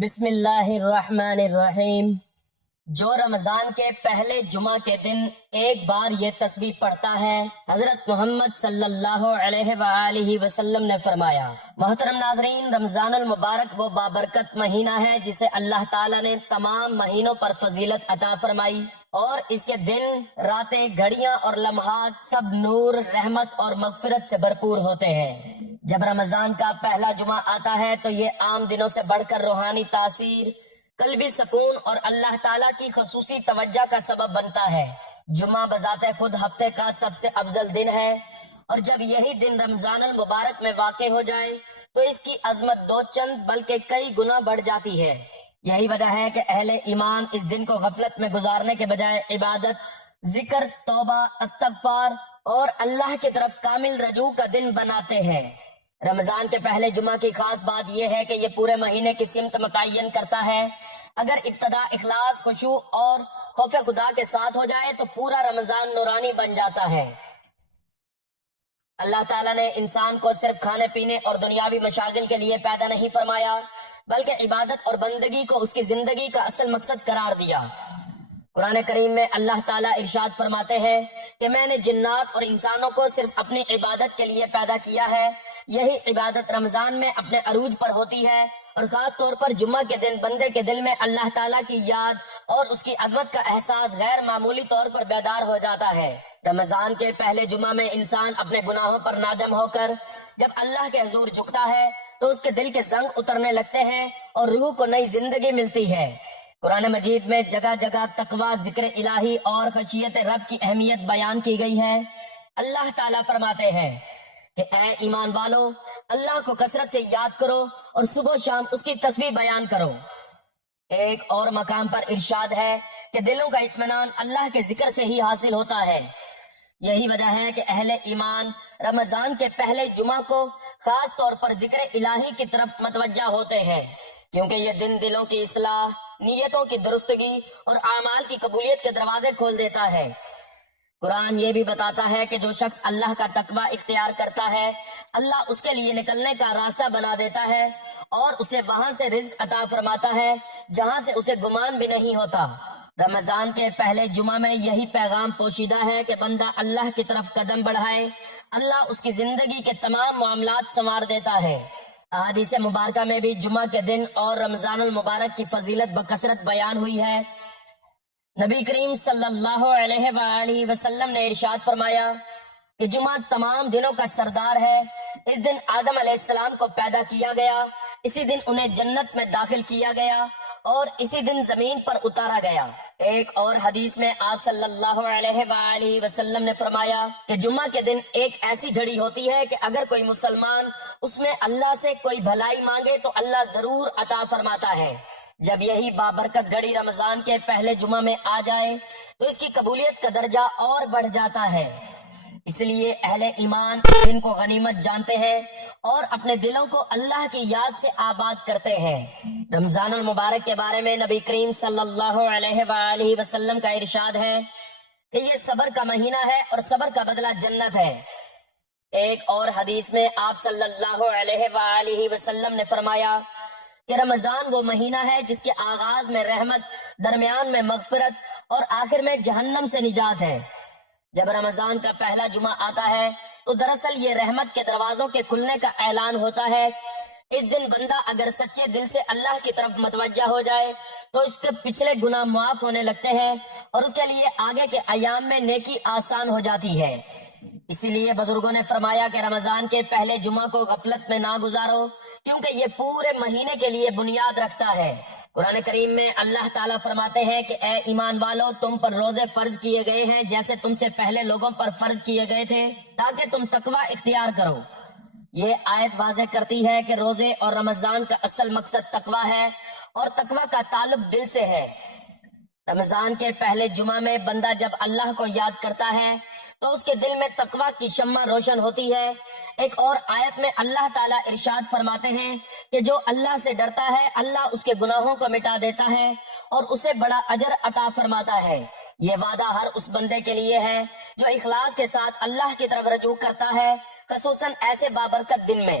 بسم اللہ الرحمن الرحیم۔ جو رمضان کے پہلے جمعہ کے دن ایک بار یہ تسبیح پڑھتا ہے، حضرت محمد صلی اللہ علیہ وآلہ وسلم نے فرمایا۔ محترم ناظرین، رمضان المبارک وہ بابرکت مہینہ ہے جسے اللہ تعالیٰ نے تمام مہینوں پر فضیلت عطا فرمائی، اور اس کے دن، راتیں، گھڑیاں اور لمحات سب نور، رحمت اور مغفرت سے بھرپور ہوتے ہیں۔ جب رمضان کا پہلا جمعہ آتا ہے تو یہ عام دنوں سے بڑھ کر روحانی تاثیر، قلبی سکون اور اللہ تعالیٰ کی خصوصی توجہ کا سبب بنتا ہے۔ جمعہ بذات خود ہفتے کا سب سے افضل دن ہے، اور جب یہی دن رمضان المبارک میں واقع ہو جائے تو اس کی عظمت دو چند بلکہ کئی گنا بڑھ جاتی ہے۔ یہی وجہ ہے کہ اہل ایمان اس دن کو غفلت میں گزارنے کے بجائے عبادت، ذکر، توبہ، استغفار اور اللہ کی طرف کامل رجوع کا دن بناتے ہیں۔ رمضان کے پہلے جمعہ کی خاص بات یہ ہے کہ یہ پورے مہینے کی سمت متعین کرتا ہے۔ اگر ابتدا اخلاص، خشوع اور خوف خدا کے ساتھ ہو جائے تو پورا رمضان نورانی بن جاتا ہے۔ اللہ تعالیٰ نے انسان کو صرف کھانے پینے اور دنیاوی مشاغل کے لیے پیدا نہیں فرمایا، بلکہ عبادت اور بندگی کو اس کی زندگی کا اصل مقصد قرار دیا۔ قرآن کریم میں اللہ تعالیٰ ارشاد فرماتے ہیں کہ میں نے جنات اور انسانوں کو صرف اپنی عبادت کے لیے پیدا کیا ہے۔ یہی عبادت رمضان میں اپنے عروج پر ہوتی ہے، اور خاص طور پر جمعہ کے دن بندے کے دل میں اللہ تعالیٰ کی یاد اور اس کی عظمت کا احساس غیر معمولی طور پر بیدار ہو جاتا ہے۔ رمضان کے پہلے جمعہ میں انسان اپنے گناہوں پر نادم ہو کر جب اللہ کے حضور جھکتا ہے تو اس کے دل کے زنگ اترنے لگتے ہیں اور روح کو نئی زندگی ملتی ہے۔ قرآن مجید میں جگہ جگہ تقوی، ذکر الہی اور خشیت رب کی اہمیت بیان کی گئی ہے۔ اللہ تعالیٰ فرماتے ہیں کہ اے ایمان والو، اللہ کو کثرت سے یاد کرو اور صبح و شام اس کی تسبیح بیان کرو۔ ایک اور مقام پر ارشاد ہے کہ دلوں کا اطمینان اللہ کے ذکر سے ہی حاصل ہوتا ہے۔ یہی وجہ ہے کہ اہل ایمان رمضان کے پہلے جمعہ کو خاص طور پر ذکر الہی کی طرف متوجہ ہوتے ہیں، کیونکہ یہ دن دلوں کی اصلاح، نیتوں کی درستگی اور اعمال کی قبولیت کے دروازے کھول دیتا ہے۔ قرآن یہ بھی بتاتا ہے کہ جو شخص اللہ کا تقوی اختیار کرتا ہے، اللہ اس کے لیے نکلنے کا راستہ بنا دیتا ہے اور اسے وہاں سے رزق عطا فرماتا ہے جہاں سے اسے گمان بھی نہیں ہوتا۔ رمضان کے پہلے جمعہ میں یہی پیغام پوشیدہ ہے کہ بندہ اللہ کی طرف قدم بڑھائے، اللہ اس کی زندگی کے تمام معاملات سنوار دیتا ہے۔ احادیث مبارکہ میں بھی جمعہ کے دن اور رمضان المبارک کی فضیلت بکثرت بیان ہوئی ہے۔ نبی کریم صلی اللہ علیہ وآلہ وسلم نے ارشاد فرمایا کہ جمعہ تمام دنوں کا سردار ہے۔ اس دن آدم علیہ السلام کو پیدا کیا گیا، اسی دن انہیں جنت میں داخل کیا گیا اور اسی دن زمین پر اتارا گیا۔ ایک اور حدیث میں آپ صلی اللہ علیہ وآلہ وسلم نے فرمایا کہ جمعہ کے دن ایک ایسی گھڑی ہوتی ہے کہ اگر کوئی مسلمان اس میں اللہ سے کوئی بھلائی مانگے تو اللہ ضرور عطا فرماتا ہے۔ جب یہی بابرکت گھڑی رمضان کے پہلے جمعہ میں آ جائے تو اس کی قبولیت کا درجہ اور بڑھ جاتا ہے۔ اس لیے اہل ایمان اس دن کو غنیمت جانتے ہیں اور اپنے دلوں کو اللہ کی یاد سے آباد کرتے ہیں۔ رمضان المبارک کے بارے میں نبی کریم صلی اللہ علیہ وآلہ وسلم کا ارشاد ہے کہ یہ صبر کا مہینہ ہے اور صبر کا بدلہ جنت ہے۔ ایک اور حدیث میں آپ صلی اللہ علیہ وآلہ وسلم نے فرمایا کہ رمضان وہ مہینہ ہے جس کے آغاز میں رحمت، درمیان میں مغفرت اور آخر میں جہنم سے نجات ہے۔ جب رمضان کا پہلا جمعہ آتا ہے تو دراصل یہ رحمت کے دروازوں کے کھلنے کا اعلان ہوتا ہے۔ اس دن بندہ اگر سچے دل سے اللہ کی طرف متوجہ ہو جائے تو اس کے پچھلے گناہ معاف ہونے لگتے ہیں اور اس کے لیے آگے کے ایام میں نیکی آسان ہو جاتی ہے۔ اسی لیے بزرگوں نے فرمایا کہ رمضان کے پہلے جمعہ کو غفلت میں نہ گزارو، کیونکہ یہ پورے مہینے کے لیے بنیاد رکھتا ہے۔ قرآن کریم میں اللہ تعالیٰ فرماتے ہیں کہ اے ایمان والو، تم پر روزے فرض کیے گئے ہیں جیسے تم سے پہلے لوگوں پر فرض کیے گئے تھے، تاکہ تم تقوی اختیار کرو۔ یہ آیت واضح کرتی ہے کہ روزے اور رمضان کا اصل مقصد تقوی ہے، اور تقوی کا تعلق دل سے ہے۔ رمضان کے پہلے جمعہ میں بندہ جب اللہ کو یاد کرتا ہے تو اس کے دل میں تقوی کی شمع روشن ہوتی ہے۔ ایک اور آیت میں اللہ تعالیٰ ارشاد فرماتے ہیں کہ جو اللہ سے ڈرتا ہے اللہ اس کے گناہوں کو مٹا دیتا ہے اور اسے بڑا اجر عطا فرماتا ہے۔ یہ وعدہ ہر اس بندے کے لیے ہے جو اخلاص کے ساتھ اللہ کی طرف رجوع کرتا ہے، خصوصاً ایسے بابرکت دن میں۔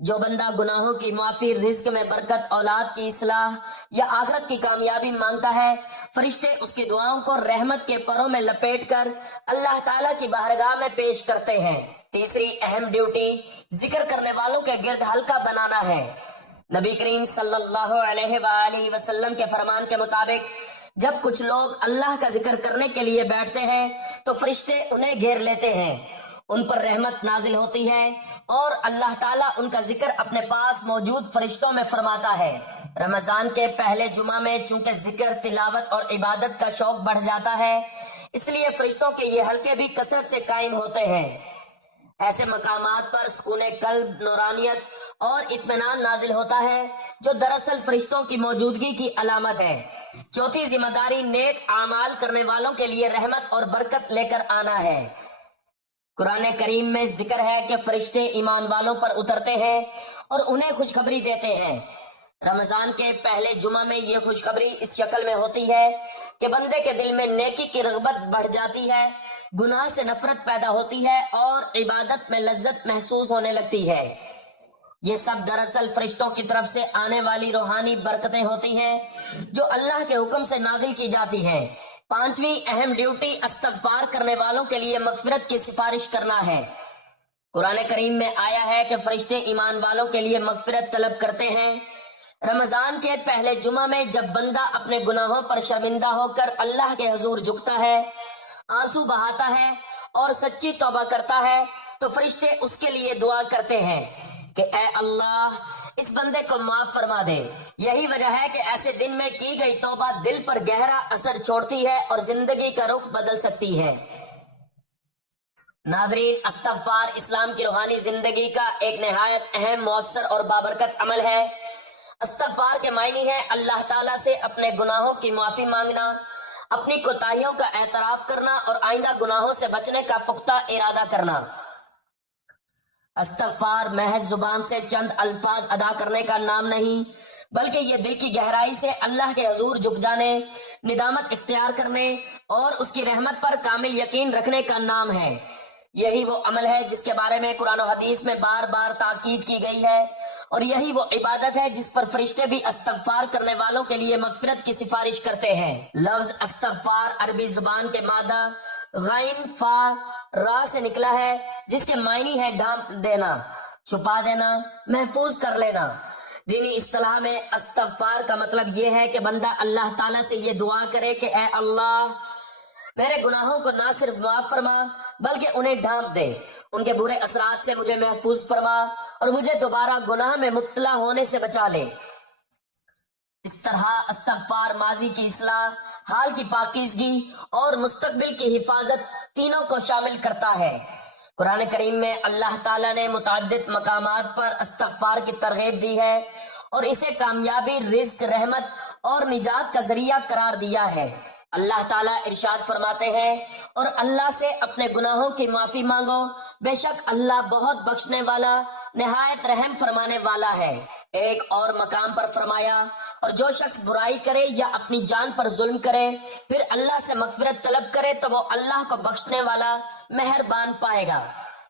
جو بندہ گناہوں کی معافی، رزق میں برکت، اولاد کی اصلاح یا آخرت کی کامیابی مانگتا ہے، فرشتے اس کی دعاؤں کو رحمت کے پروں میں لپیٹ کر اللہ تعالیٰ کی بارگاہ میں پیش کرتے ہیں۔ تیسری اہم ڈیوٹی ذکر کرنے والوں کے گرد حلقہ بنانا ہے۔ نبی کریم صلی اللہ علیہ وآلہ وسلم کے فرمان کے مطابق جب کچھ لوگ اللہ کا ذکر کرنے کے لیے بیٹھتے ہیں تو فرشتے انہیں گھیر لیتے ہیں، ان پر رحمت نازل ہوتی ہے اور اللہ تعالیٰ ان کا ذکر اپنے پاس موجود فرشتوں میں فرماتا ہے۔ رمضان کے پہلے جمعہ میں چونکہ ذکر، تلاوت اور عبادت کا شوق بڑھ جاتا ہے، اس لیے فرشتوں کے یہ حلقے بھی کثرت سے قائم ہوتے ہیں۔ ایسے مقامات پر سکون قلب، نورانیت اور اطمینان نازل ہوتا ہے جو دراصل فرشتوں کی موجودگی کی علامت ہے۔ چوتھی ذمہ داری نیک اعمال کرنے والوں کے لیے رحمت اور برکت لے کر آنا ہے۔ قرآن کریم میں ذکر ہے کہ فرشتے ایمان والوں پر اترتے ہیں اور انہیں خوشخبری دیتے ہیں۔ رمضان کے پہلے جمعہ میں یہ خوشخبری اس شکل میں ہوتی ہے کہ بندے کے دل میں نیکی کی رغبت بڑھ جاتی ہے، گناہ سے نفرت پیدا ہوتی ہے اور عبادت میں لذت محسوس ہونے لگتی ہے۔ یہ سب دراصل فرشتوں کی طرف سے آنے والی روحانی برکتیں ہوتی ہیں جو اللہ کے حکم سے نازل کی جاتی ہیں۔ پانچویں اہم ڈیوٹی استغفار کرنے والوں کے لیے مغفرت کی سفارش کرنا ہے۔ قرآن کریم میں آیا ہے کہ فرشتے ایمان والوں کے لیے مغفرت طلب کرتے ہیں۔ رمضان کے پہلے جمعہ میں جب بندہ اپنے گناہوں پر شرمندہ ہو کر اللہ کے حضور جھکتا ہے، آنسو بہاتا ہے اور سچی توبہ کرتا ہے تو فرشتے اس کے لیے دعا کرتے ہیں کہ اے اللہ اس بندے کو معاف فرما دے۔ یہی وجہ ہے کہ ایسے دن میں کی گئی توبہ دل پر گہرا اثر چھوڑتی ہے اور زندگی کا رخ بدل سکتی ہے۔ ناظرین، استغفار اسلام کی روحانی زندگی کا ایک نہایت اہم، مؤثر اور بابرکت عمل ہے۔ استغفار کے معنی ہے اللہ تعالیٰ سے اپنے گناہوں کی معافی مانگنا، اپنی کوتاہیوں کا اعتراف کرنا اور آئندہ گناہوں سے بچنے کا پختہ ارادہ کرنا۔ استغفار محض زبان سے چند الفاظ ادا کرنے کا نام نہیں، بلکہ یہ دل کی گہرائی سے اللہ کے حضور جھک جانے، ندامت اختیار کرنے اور اس کی رحمت پر کامل یقین رکھنے کا نام ہے۔ یہی وہ عمل ہے جس کے بارے میں قرآن و حدیث میں بار بار تاکید کی گئی ہے، اور یہی وہ عبادت ہے جس پر فرشتے بھی استغفار کرنے والوں کے لیے مغفرت کی سفارش کرتے ہیں۔ لفظ استغفار عربی زبان کے مادہ غین فا را سے نکلا ہے، جس کے معنی ہے ڈھانپ دینا، چھپا دینا، محفوظ کر لینا۔ دینی اصطلاح میں استغفار کا مطلب یہ ہے کہ بندہ اللہ تعالیٰ سے یہ دعا کرے کہ اے اللہ میرے گناہوں کو نہ صرف معاف فرما بلکہ انہیں ڈھانپ دے، ان کے برے اثرات سے مجھے محفوظ فرما اور مجھے دوبارہ گناہ میں مبتلا ہونے سے بچا لے۔ اس طرح استغفار ماضی کی اصلاح، حال کی پاکیزگی اور مستقبل کی حفاظت تینوں کو شامل کرتا ہے۔ قرآن کریم میں اللہ تعالیٰ نے متعدد مقامات پر استغفار کی ترغیب دی ہے اور اسے کامیابی، رزق، رحمت اور نجات کا ذریعہ قرار دیا ہے۔ اللہ تعالیٰ ارشاد فرماتے ہیں اور اللہ سے اپنے گناہوں کی معافی مانگو، بے شک اللہ بہت بخشنے والا، نہایت رحم فرمانے والا ہے۔ ایک اور مقام پر فرمایا اور جو شخص برائی کرے یا اپنی جان پر ظلم کرے پھر اللہ سے مغفرت طلب کرے تو وہ اللہ کو بخشنے والا، مہربان پائے گا۔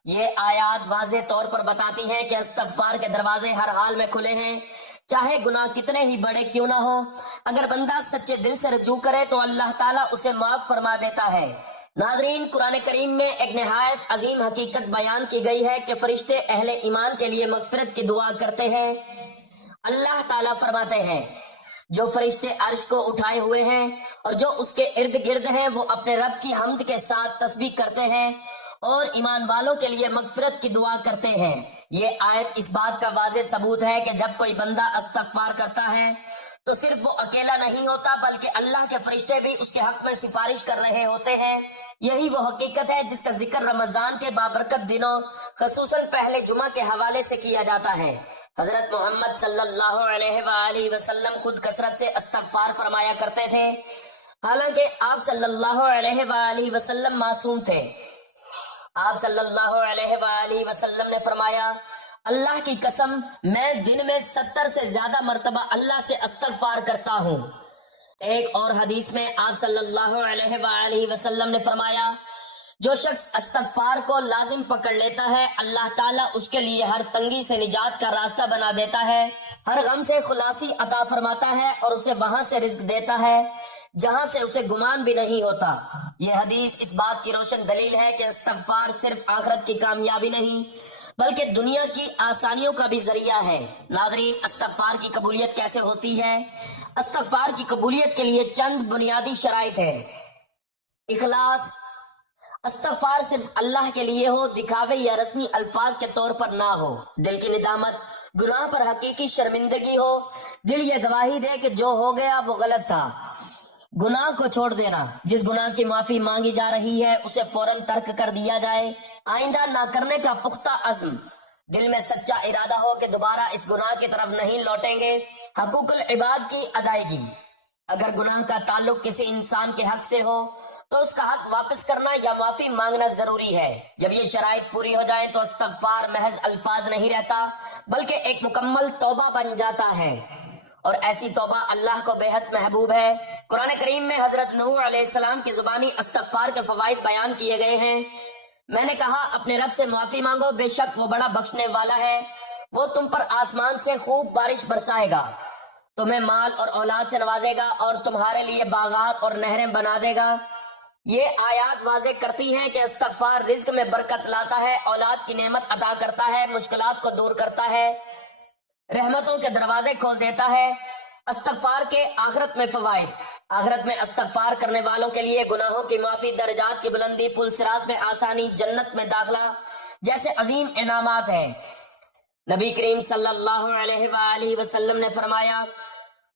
یہ آیات واضح طور پر بتاتی ہیں کہ استغفار کے دروازے ہر حال میں کھلے ہیں، چاہے گناہ کتنے ہی بڑے کیوں نہ ہوں۔ اگر بندہ سچے دل سے رجوع کرے تو اللہ تعالیٰ اسے معاف فرما دیتا ہے۔ ناظرین، قرآن کریم میں ایک نہایت عظیم حقیقت بیان کی گئی ہے کہ فرشتے اہل ایمان کے لیے مغفرت کی دعا کرتے ہیں۔ اللہ تعالیٰ فرماتے ہیں جو فرشتے عرش کو اٹھائے ہوئے ہیں اور جو اس کے ارد گرد ہیں وہ اپنے رب کی حمد کے ساتھ تسبیح کرتے ہیں اور ایمان والوں کے لیے مغفرت کی دعا کرتے ہیں۔ یہ آیت اس بات کا واضح ثبوت ہے کہ جب کوئی بندہ استغفار کرتا ہے تو صرف وہ اکیلا نہیں ہوتا بلکہ اللہ کے فرشتے بھی اس کے حق میں سفارش کر رہے ہوتے ہیں۔ یہی وہ حقیقت ہے جس کا ذکر رمضان کے بابرکت دنوں خصوصاً پہلے جمعہ کے حوالے سے کیا جاتا ہے۔ حضرت محمد صلی اللہ علیہ وآلہ وسلم خود کثرت سے استغفار فرمایا کرتے تھے، حالانکہ آپ صلی اللہ علیہ وآلہ وسلم معصوم تھے۔ آپ صلی اللہ علیہ وآلہ وسلم نے فرمایا، اللہ کی قسم میں دن میں 70 سے زیادہ مرتبہ اللہ سے استغفار کرتا ہوں۔ ایک اور حدیث میں آپ صلی اللہ علیہ وآلہ وسلم نے فرمایا، جو شخص استغفار کو لازم پکڑ لیتا ہے اللہ تعالیٰ اس کے لیے ہر تنگی سے نجات کا راستہ بنا دیتا ہے، ہر غم سے خلاصی عطا فرماتا ہے اور اسے وہاں سے رزق دیتا ہے جہاں سے اسے گمان بھی نہیں ہوتا۔ یہ حدیث اس بات کی روشن دلیل ہے کہ استغفار صرف آخرت کی کامیابی نہیں بلکہ دنیا کی آسانیوں کا بھی ذریعہ ہے۔ ناظرین، استغفار کی قبولیت کیسے ہوتی ہے؟ استغفار کی قبولیت کے لیے چند بنیادی شرائط ہے۔ اخلاص، استغفار صرف اللہ کے لیے ہو، دکھاوے یا رسمی الفاظ کے طور پر نہ ہو۔ دل کی ندامت، گناہ پر حقیقی شرمندگی ہو، دل یہ گواہی دے کہ جو ہو گیا وہ غلط تھا۔ گناہ کو چھوڑ دینا، جس گناہ کی معافی مانگی جا رہی ہے اسے فوراً ترک کر دیا جائے، آئندہ نہ کرنے کا پختہ عزم، دل میں سچا ارادہ ہو کہ دوبارہ اس گناہ کی طرف نہیں لوٹیں گے۔ حقوق العباد کی ادائیگی، اگر گناہ کا تعلق کسی انسان کے حق سے ہو تو اس کا حق واپس کرنا یا معافی مانگنا ضروری ہے۔ جب یہ شرائط پوری ہو جائیں تو استغفار محض الفاظ نہیں رہتا بلکہ ایک مکمل توبہ بن جاتا ہے، اور ایسی توبہ اللہ کو بے حد محبوب ہے۔ قرآن کریم میں حضرت نوح علیہ السلام کی زبانی استغفار کے فوائد بیان کیے گئے ہیں۔ میں نے کہا اپنے رب سے معافی مانگو، بے شک وہ بڑا بخشنے والا ہے، وہ تم پر آسمان سے خوب بارش برسائے گا، تمہیں مال اور اولاد سے نوازے گا اور تمہارے لیے باغات اور نہریں بنا دے گا۔ یہ آیات واضح کرتی ہیں کہ استغفار رزق میں برکت لاتا ہے، اولاد کی نعمت عطا کرتا ہے، مشکلات کو دور کرتا ہے، رحمتوں کے دروازے کھول دیتا ہے۔ استغفار کے آخرت میں فوائد، آخرت میں استغفار کرنے والوں کے لیے گناہوں کی معافی، درجات کی بلندی، پل صراط میں آسانی، جنت میں داخلہ جیسے عظیم انعامات ہیں۔ نبی کریم صلی اللہ علیہ وآلہ وسلم نے فرمایا،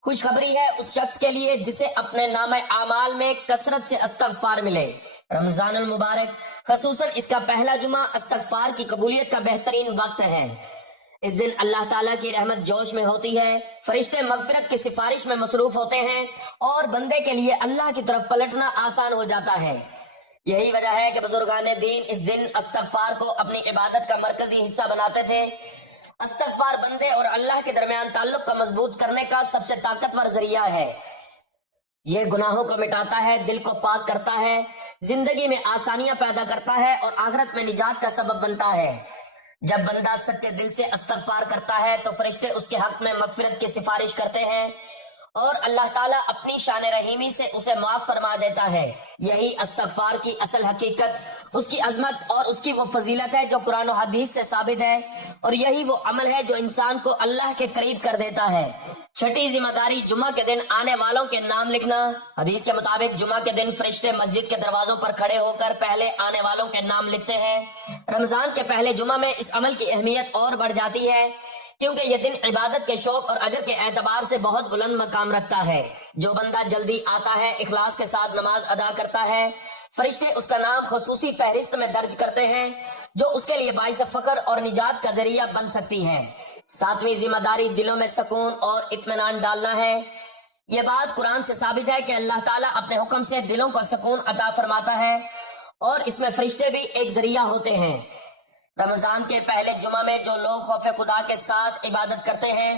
خوشخبری ہے اس شخص کے لیے جسے اپنے نامہ اعمال میں کثرت سے استغفار ملے۔ رمضان المبارک خصوصاً اس کا پہلا جمعہ استغفار کی قبولیت کا بہترین وقت ہے۔ اس دن اللہ تعالیٰ کی رحمت جوش میں ہوتی ہے، فرشتے مغفرت کی سفارش میں مصروف ہوتے ہیں اور بندے کے لیے اللہ کی طرف پلٹنا آسان ہو جاتا ہے۔ یہی وجہ ہے کہ بزرگان دین اس دن استغفار کو اپنی عبادت کا مرکزی حصہ بناتے تھے۔ استغفار بندے اور اللہ کے درمیان تعلق کو مضبوط کرنے کا سب سے طاقتور ذریعہ ہے۔ یہ گناہوں کو مٹاتا ہے، دل کو پاک کرتا ہے، زندگی میں آسانیاں پیدا کرتا ہے اور آخرت میں نجات کا سبب بنتا ہے۔ جب بندہ سچے دل سے استغفار کرتا ہے تو فرشتے اس کے حق میں مغفرت کی سفارش کرتے ہیں اور اللہ تعالیٰ اپنی شان رحیمی سے اسے معاف فرما دیتا ہے۔ یہی استغفار کی اصل حقیقت، اس کی عظمت اور اس کی وہ فضیلت ہے جو قرآن و حدیث سے ثابت ہے، اور یہی وہ عمل ہے جو انسان کو اللہ کے قریب کر دیتا ہے۔ چھٹی ذمہ داری، جمعہ کے دن آنے والوں کے نام لکھنا۔ حدیث کے مطابق جمعہ کے دن فرشتے مسجد کے دروازوں پر کھڑے ہو کر پہلے آنے والوں کے نام لکھتے ہیں۔ رمضان کے پہلے جمعہ میں اس عمل کی اہمیت اور بڑھ جاتی ہے کیونکہ یہ دن عبادت کے شوق اور اجر کے اعتبار سے بہت بلند مقام رکھتا ہے۔ جو بندہ جلدی آتا ہے، اخلاص کے ساتھ نماز ادا کرتا ہے، فرشتے اس کا نام خصوصی فہرست میں درج کرتے ہیں جو اس کے لیے باعث فخر اور نجات کا ذریعہ بن سکتی ہے۔ ساتویں ذمہ داری دلوں میں سکون اور اطمینان ڈالنا ہے۔ یہ بات قرآن سے ثابت ہے کہ اللہ تعالیٰ اپنے حکم سے دلوں کو سکون عطا فرماتا ہے اور اس میں فرشتے بھی ایک ذریعہ ہوتے ہیں۔ رمضان کے پہلے جمعہ میں جو لوگ خوف خدا کے ساتھ عبادت کرتے ہیں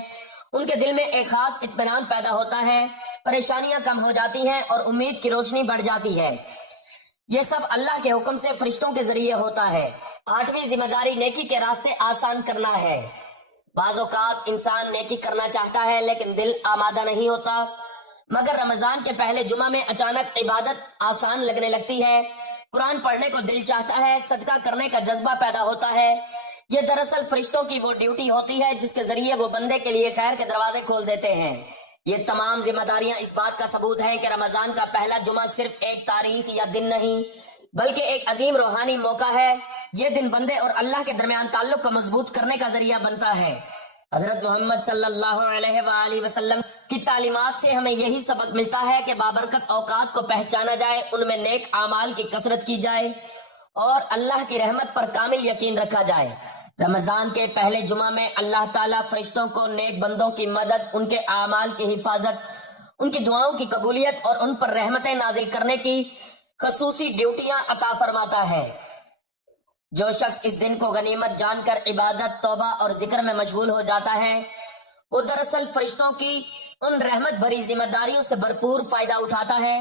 ان کے دل میں ایک خاص اطمینان پیدا ہوتا ہے، پریشانیاں کم ہو جاتی ہیں اور امید کی روشنی بڑھ جاتی ہے۔ یہ سب اللہ کے حکم سے فرشتوں کے ذریعے ہوتا ہے۔ آٹھویں ذمہ داری نیکی کے راستے آسان کرنا ہے۔ بعض اوقات انسان نیکی کرنا چاہتا ہے لیکن دل آمادہ نہیں ہوتا، مگر رمضان کے پہلے جمعہ میں اچانک عبادت آسان لگنے لگتی ہے، قرآن پڑھنے کو دل چاہتا ہے، صدقہ کرنے کا جذبہ پیدا ہوتا ہے۔ یہ دراصل فرشتوں کی وہ ڈیوٹی ہوتی ہے جس کے ذریعے وہ بندے کے لیے خیر کے دروازے کھول دیتے ہیں۔ یہ تمام ذمہ داریاں اس بات کا ثبوت ہیں کہ رمضان کا پہلا جمعہ صرف ایک تاریخ یا دن نہیں بلکہ ایک عظیم روحانی موقع ہے۔ یہ دن بندے اور اللہ کے درمیان تعلق کو مضبوط کرنے کا ذریعہ بنتا ہے۔ حضرت محمد صلی اللہ علیہ وآلہ وسلم کی تعلیمات سے ہمیں یہی سبق ملتا ہے کہ بابرکت اوقات کو پہچانا جائے، ان میں نیک اعمال کی کثرت کی جائے اور اللہ کی رحمت پر کامل یقین رکھا جائے۔ رمضان کے پہلے جمعہ میں اللہ تعالیٰ فرشتوں کو نیک بندوں کی مدد، ان کے اعمال کی حفاظت، ان کی دعاؤں کی قبولیت اور ان پر رحمتیں نازل کرنے کی خصوصی ڈیوٹیاں عطا فرماتا ہے۔ جو شخص اس دن کو غنیمت جان کر عبادت، توبہ اور ذکر میں مشغول ہو جاتا ہے وہ دراصل فرشتوں کی ان رحمت بھری ذمہ داریوں سے بھرپور فائدہ اٹھاتا ہے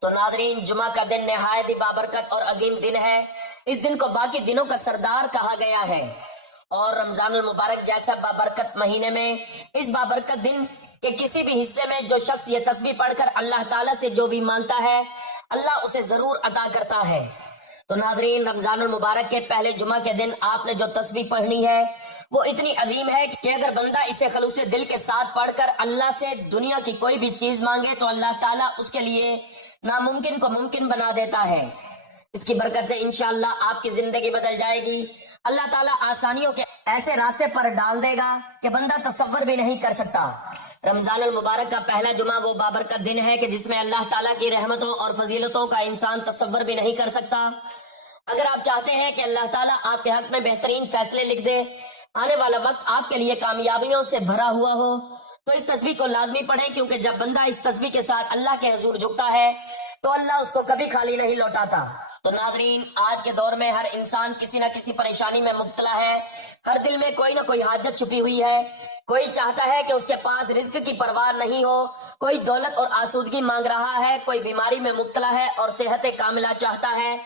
تو ناظرین، جمعہ کا دن نہایت ہی بابرکت اور عظیم دن ہے۔ اس دن کو باقی دنوں کا سردار کہا گیا ہے، اور رمضان المبارک جیسا بابرکت مہینے میں اس بابرکت دن کے کسی بھی حصے میں جو شخص یہ تسبیح پڑھ کر اللہ تعالیٰ سے جو بھی مانگتا ہے، اللہ اسے ضرور عطا کرتا ہے۔ تو ناظرین، رمضان المبارک کے پہلے جمعہ کے دن آپ نے جو تسبیح پڑھنی ہے وہ اتنی عظیم ہے کہ اگر بندہ اسے خلوص دل کے ساتھ پڑھ کر اللہ سے دنیا کی کوئی بھی چیز مانگے تو اللہ تعالیٰ اس کے لیے ناممکن کو ممکن بنا دیتا ہے۔ اس کی برکت سے انشاءاللہ آپ کی زندگی بدل جائے گی۔ اللہ تعالیٰ آسانیوں کے ایسے راستے پر ڈال دے گا کہ بندہ تصور بھی نہیں کر سکتا۔ رمضان المبارک کا پہلا جمعہ وہ بابرکت دن ہے کہ جس میں اللہ تعالیٰ کی رحمتوں اور فضیلتوں کا انسان تصور بھی نہیں کر سکتا۔ اگر آپ چاہتے ہیں کہ اللہ تعالیٰ آپ کے حق میں بہترین فیصلے لکھ دے، آنے والا وقت آپ کے لیے کامیابیوں سے بھرا ہوا ہو، تو اس تسبیح کو لازمی پڑھیں، کیونکہ جب بندہ اس تسبیح کے ساتھ اللہ کے حضور جھکتا ہے تو اللہ اس کو کبھی خالی نہیں لوٹاتا۔ تو ناظرین، آج کے دور میں ہر انسان کسی نہ کسی پریشانی میں مبتلا ہے، ہر دل میں کوئی نہ کوئی حاجت چھپی ہوئی ہے۔ کوئی چاہتا ہے کہ اس کے پاس رزق کی پرواہ نہیں ہو، کوئی دولت اور آسودگی مانگ رہا ہے، کوئی بیماری میں مبتلا ہے اور صحت کاملہ چاہتا ہے،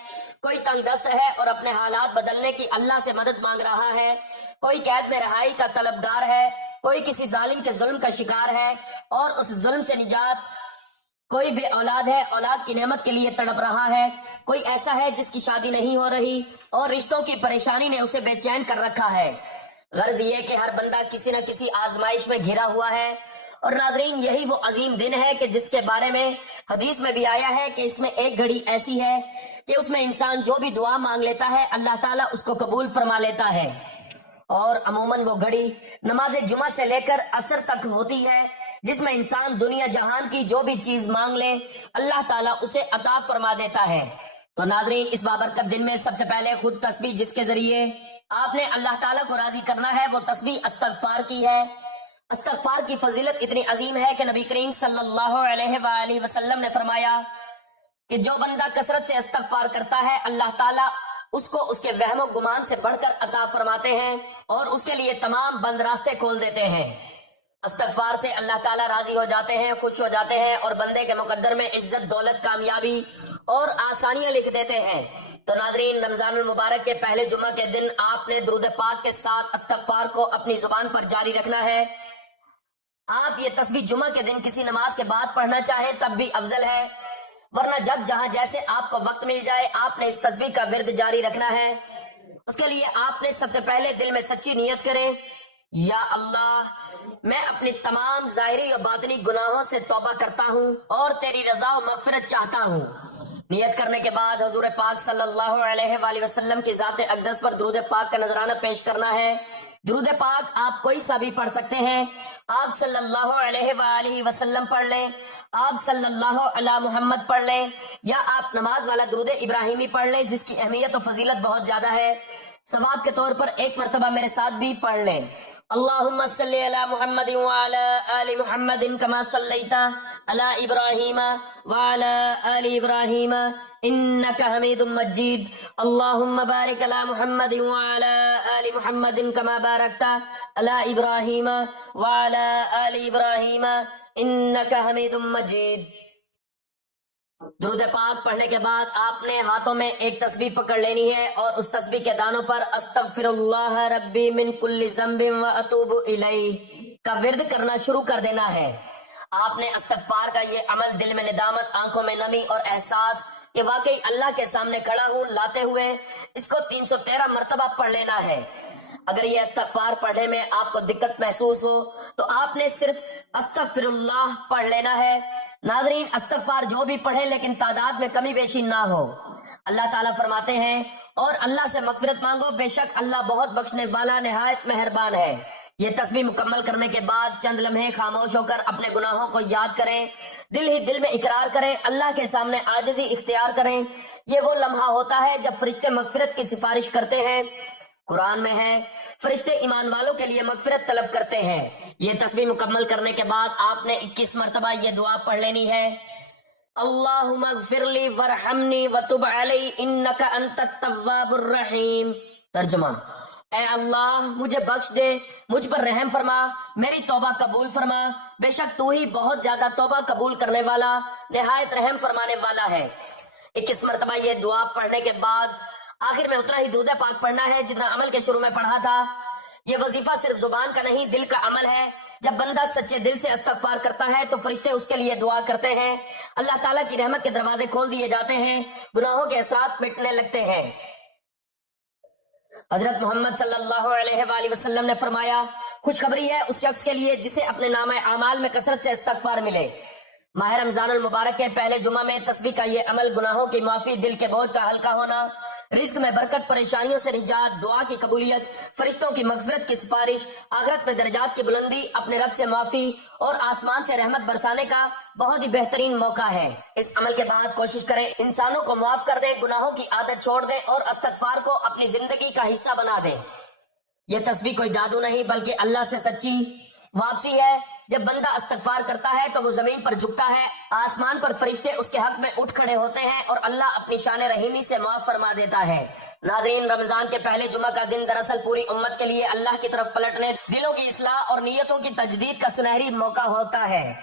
کوئی تنگ دست ہے اور اپنے حالات بدلنے کی اللہ سے مدد مانگ رہا ہے، کوئی قید میں رہائی کا طلبگار ہے، کوئی کسی ظالم کے ظلم کا شکار ہے اور اس ظلم سے نجات، کوئی بے اولاد ہے، اولاد کی نعمت کے لیے تڑپ رہا ہے، کوئی ایسا ہے جس کی شادی نہیں ہو رہی اور رشتوں کی پریشانی نے اسے بے چین کر رکھا ہے۔ غرض یہ کہ ہر بندہ کسی نہ کسی آزمائش میں گھرا ہوا ہے۔ اور ناظرین، یہی وہ عظیم دن ہے کہ جس کے بارے میں حدیث میں بھی آیا ہے کہ اس میں ایک گھڑی ایسی ہے کہ اس میں انسان جو بھی دعا مانگ لیتا ہے اللہ تعالیٰ اس کو قبول فرما لیتا ہے۔ اور عموماً وہ گھڑی نماز جمعہ سے لے کر عصر تک ہوتی ہے، جس میں انسان دنیا جہان کی جو بھی چیز مانگ لے اللہ تعالیٰ اسے عطا فرما دیتا ہے۔ تو ناظرین، اس بابرکت دن میں سب سے پہلے خود تسبیح جس کے ذریعے آپ نے اللہ تعالیٰ کو راضی کرنا ہے وہ تسبیح استغفار کی ہے۔ استغفار کی فضیلت اتنی عظیم ہے کہ نبی کریم صلی اللہ علیہ وآلہ وسلم نے فرمایا کہ جو بندہ کثرت سے استغفار کرتا ہے اللہ تعالیٰ اس کو اس کے وہم و گمان سے بڑھ کر عطا فرماتے ہیں اور اس کے لیے تمام بند راستے کھول دیتے ہیں۔ استغفار سے اللہ تعالیٰ راضی ہو جاتے ہیں، خوش ہو جاتے ہیں اور بندے کے مقدر میں عزت، دولت، کامیابی اور آسانیاں لکھ دیتے ہیں۔ تو ناظرین، رمضان المبارک کے پہلے جمعہ کے دن آپ نے درود پاک کے ساتھ استغفار کو اپنی زبان پر جاری رکھنا ہے۔ آپ یہ تسبیح جمعہ کے دن کسی نماز کے بعد پڑھنا چاہیں تب بھی افضل ہے، ورنہ جب جہاں جیسے آپ کو وقت مل جائے آپ نے اس تسبیح کا ورد جاری رکھنا ہے۔ اس کے لیے آپ نے سب سے پہلے دل میں سچی نیت کریں، یا اللہ، میں اپنی تمام ظاہری اور باطنی گناہوں سے توبہ کرتا ہوں اور تیری رضا و مغفرت چاہتا ہوں۔ نیت کرنے کے بعد حضور پاک صلی اللہ علیہ وآلہ وسلم کی ذات اقدس پر درود پاک کا نذرانہ پیش کرنا ہے۔ درود پاک آپ کوئی سا بھی پڑھ سکتے ہیں، آپ صلی اللہ علیہ وآلہ وسلم پڑھ لیں، آپ صلی اللہ علی محمد پڑھ لیں، یا آپ نماز والا درود ابراہیمی پڑھ لیں جس کی اہمیت و فضیلت بہت زیادہ ہے۔ ثواب کے طور پر ایک مرتبہ میرے ساتھ بھی پڑھ لیں، اللہم صلی علی محمد وعلی آل محمد کما صلیت علی ابراہیم وعلی آل ابراہیم انک حمید مجید، اللہم بارک علی محمد وعلی آل محمد کما بارکت علی ابراہیم وعلی آل ابراہیم انک حمید مجید۔ درود پاک پڑھنے کے بعد آپ نے ہاتھوں میں ایک تسبیح پکڑ لینی ہے اور اس تسبیح کے دانوں پر استغفر اللہ ربی من کل ذنب واتوب الیہ کا ورد کرنا شروع کر دینا ہے۔ آپ نے استغفار کا یہ عمل دل میں ندامت، آنکھوں میں نمی اور احساس کہ واقعی اللہ کے سامنے کھڑا ہوں لاتے ہوئے اس کو 313 مرتبہ پڑھ لینا ہے۔ اگر یہ استغفار پڑھنے میں آپ کو دقت محسوس ہو تو آپ نے صرف استغفر اللہ پڑھ لینا ہے۔ ناظرین، استغفار جو بھی پڑھے لیکن تعداد میں کمی بیشی نہ ہو۔ اللہ تعالیٰ فرماتے ہیں اور اللہ سے مغفرت مانگو، بے شک اللہ بہت بخشنے والا نہایت مہربان ہے۔ یہ تسبیح مکمل کرنے کے بعد چند لمحے خاموش ہو کر اپنے گناہوں کو یاد کریں، دل ہی دل میں اقرار کریں، اللہ کے سامنے عاجزی اختیار کریں۔ یہ وہ لمحہ ہوتا ہے جب فرشتے مغفرت کی سفارش کرتے ہیں۔ قرآن میں ہے، فرشتے ایمان والوں کے لیے مغفرت طلب کرتے ہیں۔ یہ تسبیح مکمل کرنے کے بعد آپ نے 21 مرتبہ یہ دعا پڑھ لینی ہے، اللہم اغفر لی ورحمنی وتب علی انک انت التواب الرحیم۔ ترجمہ، اے اللہ مجھے بخش دے، مجھ پر رحم فرما، میری توبہ قبول فرما، بے شک تو ہی بہت زیادہ توبہ قبول کرنے والا، نہایت رحم فرمانے والا ہے۔ 21 مرتبہ یہ دعا پڑھنے کے بعد آخر میں اتنا ہی درود پاک پڑھنا ہے جتنا عمل کے شروع میں پڑھا تھا۔ یہ وظیفہ صرف زبان کا نہیں، دل کا عمل ہے۔ جب بندہ سچے دل سے استغفار کرتا ہے تو فرشتے اس کے لیے دعا کرتے ہیں، اللہ تعالیٰ کی رحمت کے دروازے کھول دیے جاتے ہیں، گناہوں کے اثرات مٹنے لگتے ہیں۔ حضرت محمد صلی اللہ علیہ وآلہ وسلم نے فرمایا، خوشخبری ہے اس شخص کے لیے جسے اپنے نامہ اعمال میں کثرت سے استغفار ملے۔ ماہ رمضان المبارک کے پہلے جمعہ میں تسبیح کا یہ عمل، گناہوں کی معافی، دل کے بوجھ کا ہلکا ہونا، رزق میں برکت، پریشانیوں سے نجات، دعا کی قبولیت، فرشتوں کی مغفرت کی سفارش، آخرت میں درجات کی بلندی، اپنے رب سے معافی اور آسمان سے رحمت برسانے کا بہت ہی بہترین موقع ہے۔ اس عمل کے بعد کوشش کریں انسانوں کو معاف کر دیں، گناہوں کی عادت چھوڑ دیں اور استغفار کو اپنی زندگی کا حصہ بنا دیں۔ یہ تسبیح کوئی جادو نہیں بلکہ اللہ سے سچی واپسی ہے۔ جب بندہ استغفار کرتا ہے تو وہ زمین پر جھکتا ہے، آسمان پر فرشتے اس کے حق میں اٹھ کھڑے ہوتے ہیں اور اللہ اپنی شان رحیمی سے معاف فرما دیتا ہے۔ ناظرین، رمضان کے پہلے جمعہ کا دن دراصل پوری امت کے لیے اللہ کی طرف پلٹنے، دلوں کی اصلاح اور نیتوں کی تجدید کا سنہری موقع ہوتا ہے۔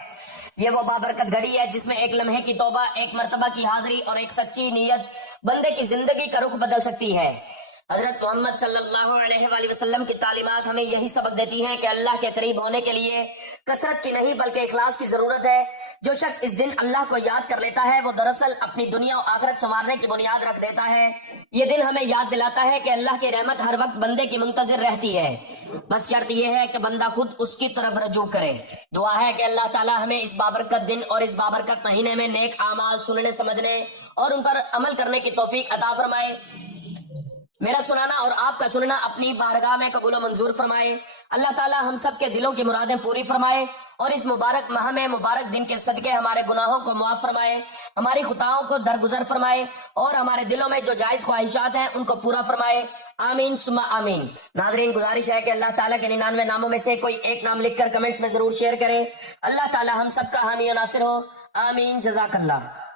یہ وہ بابرکت گھڑی ہے جس میں ایک لمحے کی توبہ، ایک مرتبہ کی حاضری اور ایک سچی نیت بندے کی زندگی کا رخ بدل سکتی ہے۔ حضرت محمد صلی اللہ علیہ وآلہ وسلم کی تعلیمات ہمیں یہی سبق دیتی ہیں کہ اللہ کے قریب ہونے کے لیے کثرت کی نہیں بلکہ اخلاص کی ضرورت ہے۔ جو شخص اس دن اللہ کو یاد کر لیتا ہے وہ دراصل اپنی دنیا و آخرت سنوارنے کی بنیاد رکھ دیتا ہے۔ یہ دن ہمیں یاد دلاتا ہے کہ اللہ کی رحمت ہر وقت بندے کی منتظر رہتی ہے، بس شرط یہ ہے کہ بندہ خود اس کی طرف رجوع کرے۔ دعا ہے کہ اللہ تعالی ہمیں اس بابرکت دن اور اس بابرکت مہینے میں نیک اعمال سننے، سمجھنے اور ان پر عمل کرنے کی توفیق عطا فرمائے۔ میرا سنانا اور آپ کا سننا اپنی بارگاہ میں قبول و منظور فرمائے۔ اللہ تعالی ہم سب کے دلوں کی مرادیں پوری فرمائے اور اس مبارک ماہ میں مبارک دن کے صدقے ہمارے گناہوں کو معاف فرمائے، ہماری خطاؤں کو درگزر فرمائے اور ہمارے دلوں میں جو جائز خواہشات ہیں ان کو پورا فرمائے۔ آمین ثم آمین۔ ناظرین، گزارش ہے کہ اللہ تعالیٰ کے 99 ناموں میں سے کوئی ایک نام لکھ کر کمنٹس میں ضرور شیئر کریں۔ اللہ تعالیٰ ہم سب کا حامی و ناصر ہو۔ آمین۔ جزاک اللہ۔